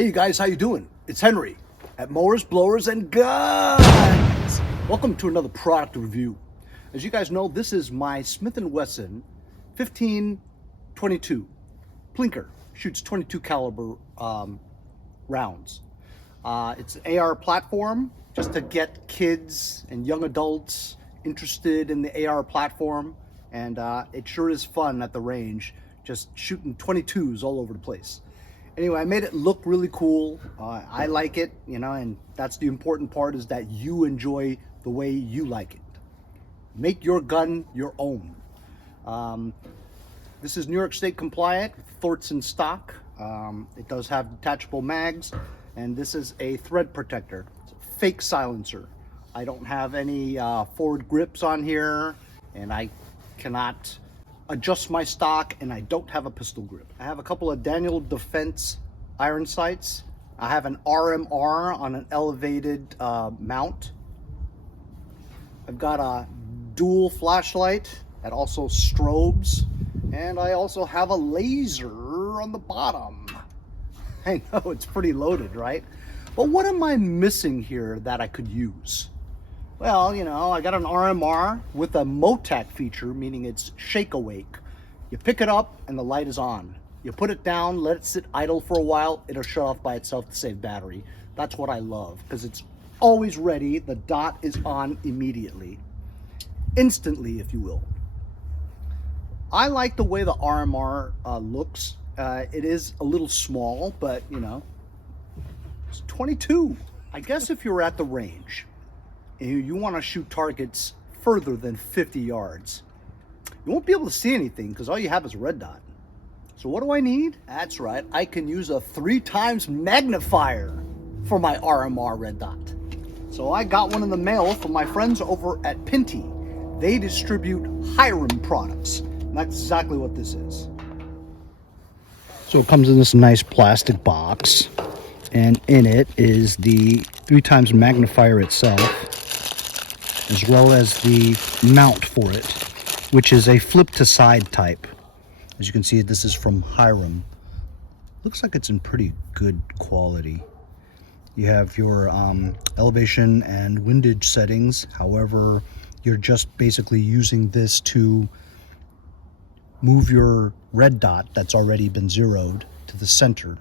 Hey you guys, how you doing? It's Henry at Mowers, Blowers, and Guns. Welcome to another product review. As you guys know, this is my Smith & Wesson 1522 Plinker. Shoots 22 caliber rounds. It's an AR platform just to get kids and young adults interested in the AR platform, and it sure is fun at the range just shooting 22s all over the place. Anyway, I made it look really cool. I like it, you know, and that's the important part, is that you enjoy the way you like it. Make your gun your own. This is New York State compliant, Thorts in stock. It does have detachable mags, and this is a thread protector. It's a fake silencer. I don't have any forward grips on here, and I cannot adjust my stock, and I don't have a pistol grip. I have a couple of Daniel Defense iron sights. I have an RMR on an elevated mount. I've got a dual flashlight that also strobes, and I also have a laser on the bottom. I know, it's pretty loaded, right? But what am I missing here that I could use? Well, you know, I got an RMR with a MOJACK feature, meaning it's shake awake. You pick it up and the light is on. You put it down, let it sit idle for a while, it'll shut off by itself to save battery. That's what I love, because it's always ready. The dot is on immediately. Instantly, if you will. I like the way the RMR looks. It is a little small, but you know, it's 22. I guess if you're at the range and you want to shoot targets further than 50 yards, you won't be able to see anything because all you have is a red dot. So what do I need? That's right, I can use a 3x magnifier for my RMR red dot. So I got one in the mail from my friends over at Pinty. They distribute Hiram products, and that's exactly what this is. So it comes in this nice plastic box, and in it is the 3x magnifier itself, as well as the mount for it, which is a flip to side type. As you can see, this is from Hiram. Looks like it's in pretty good quality. You have your elevation and windage settings. However, you're just basically using this to move your red dot that's already been zeroed to the center.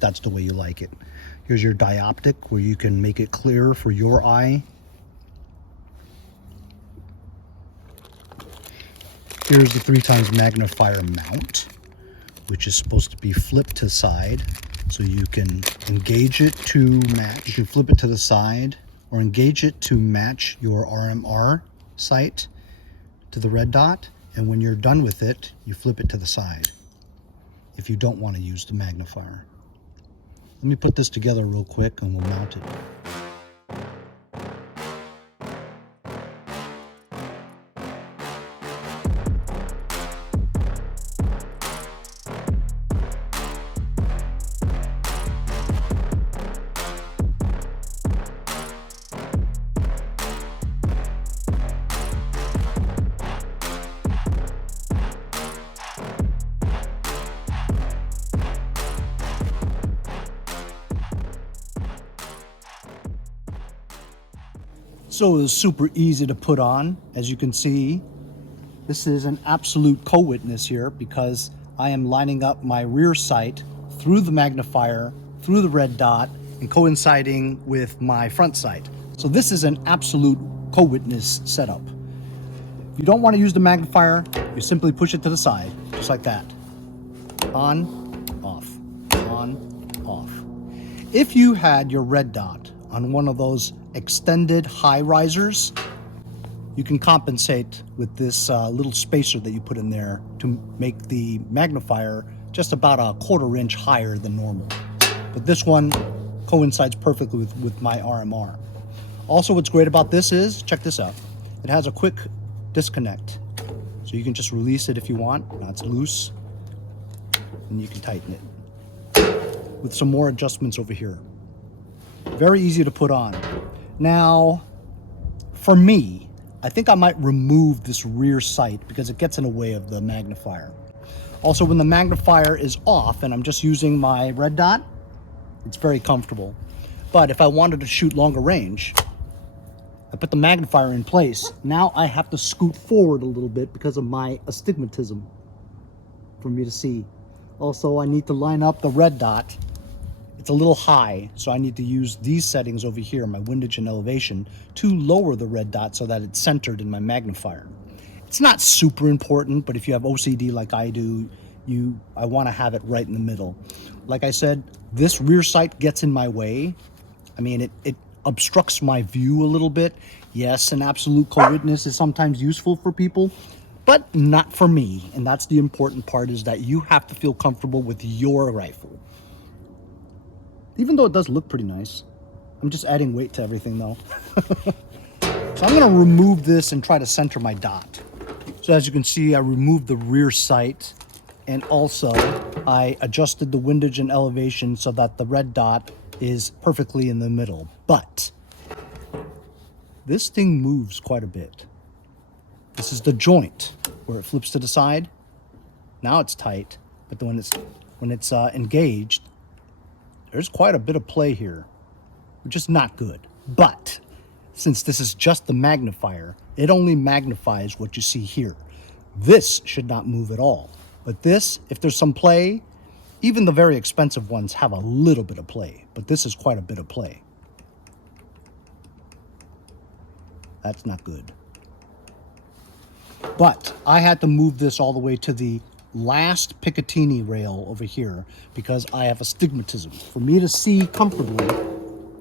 That's the way you like it. Here's your dioptic, where you can make it clearer for your eye. Here's the 3x magnifier mount, which is supposed to be flipped to side, so you can engage it to match. You can flip it to the side or engage it to match your RMR sight to the red dot, and when you're done with it, you flip it to the side if you don't want to use the magnifier. Let me put this together real quick and we'll mount it. So it was super easy to put on. As you can see, this is an absolute co-witness here, because I am lining up my rear sight through the magnifier, through the red dot, and coinciding with my front sight. So this is an absolute co-witness setup. If you don't want to use the magnifier, you simply push it to the side, just like that. On, off, on, off. If you had your red dot on one of those extended high risers, you can compensate with this little spacer that you put in there to make the magnifier just about a 1/4 inch higher than normal. But this one coincides perfectly with my RMR. Also, what's great about this is, check this out, it has a quick disconnect. So you can just release it if you want. Now it's loose, and you can tighten it with some more adjustments over here. Very easy to put on. Now, for me, I think I might remove this rear sight because it gets in the way of the magnifier. Also, when the magnifier is off and I'm just using my red dot, It's very comfortable. But if I wanted to shoot longer range, I put the magnifier in place. Now I have to scoot forward a little bit because of my astigmatism for me to see. Also, I need to line up the red dot. It's a little high, so I need to use these settings over here, my windage and elevation, to lower the red dot so that it's centered in my magnifier. It's not super important, but if you have OCD like I do, I want to have it right in the middle. Like I said, this rear sight gets in my way. I mean, it obstructs my view a little bit. Yes, an absolute co-witness is sometimes useful for people, but not for me. And that's the important part, is that you have to feel comfortable with your rifle. Even though it does look pretty nice. I'm just adding weight to everything though. So I'm gonna remove this and try to center my dot. So as you can see, I removed the rear sight, and also I adjusted the windage and elevation so that the red dot is perfectly in the middle. But this thing moves quite a bit. This is the joint where it flips to the side. Now it's tight, but when it's engaged, there's quite a bit of play here, which is not good. But since this is just the magnifier, it only magnifies what you see here. This should not move at all. But this, if there's some play, even the very expensive ones have a little bit of play, but this is quite a bit of play. That's not good. But I had to move this all the way to the last Picatinny rail over here because I have astigmatism. For me to see comfortably,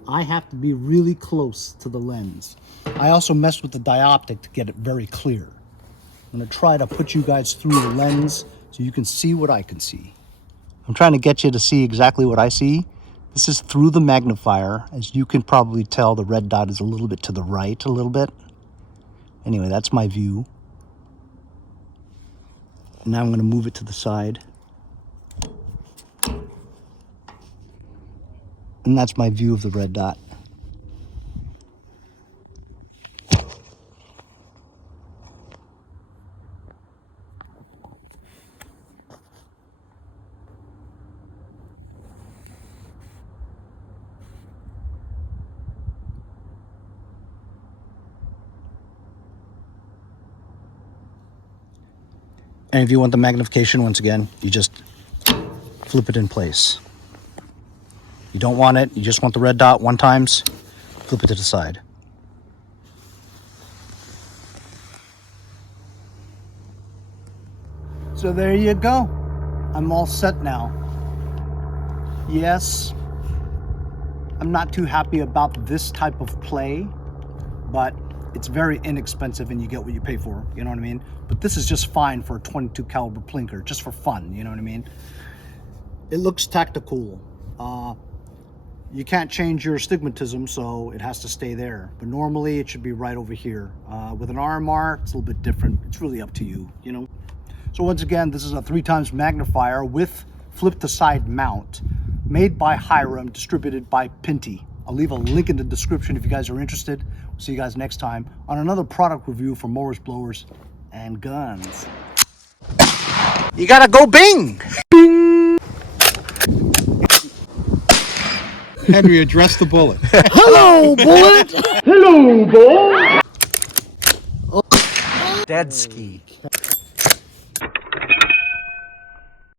I have to be really close to the lens. I also messed with the dioptic to get it very clear. I'm gonna try to put you guys through the lens so you can see what I can see. I'm trying to get you to see exactly what I see. This is through the magnifier. As you can probably tell, the red dot is a little bit to the right, a little bit. Anyway, that's my view. Now I'm going to move it to the side. And that's my view of the red dot. And if you want the magnification, once again, you just flip it in place. You don't want it, you just want the red dot one times, flip it to the side. So there you go. I'm all set now. Yes, I'm not too happy about this type of play, but it's very inexpensive and you get what you pay for, you know what I mean? But this is just fine for a 22 caliber plinker, just for fun, you know what I mean? It looks tactical. You can't change your astigmatism, so it has to stay there. But normally it should be right over here. With an RMR, it's a little bit different. It's really up to you, you know? So once again, this is a 3x magnifier with flip to side mount, made by Hiram, distributed by Pinty. I'll leave a link in the description if you guys are interested. We'll see you guys next time on another product review for mowers, blowers, and guns. You gotta go bing! Bing! Henry, address the bullet. Hello, bullet! Hello, bullet! Dead ski.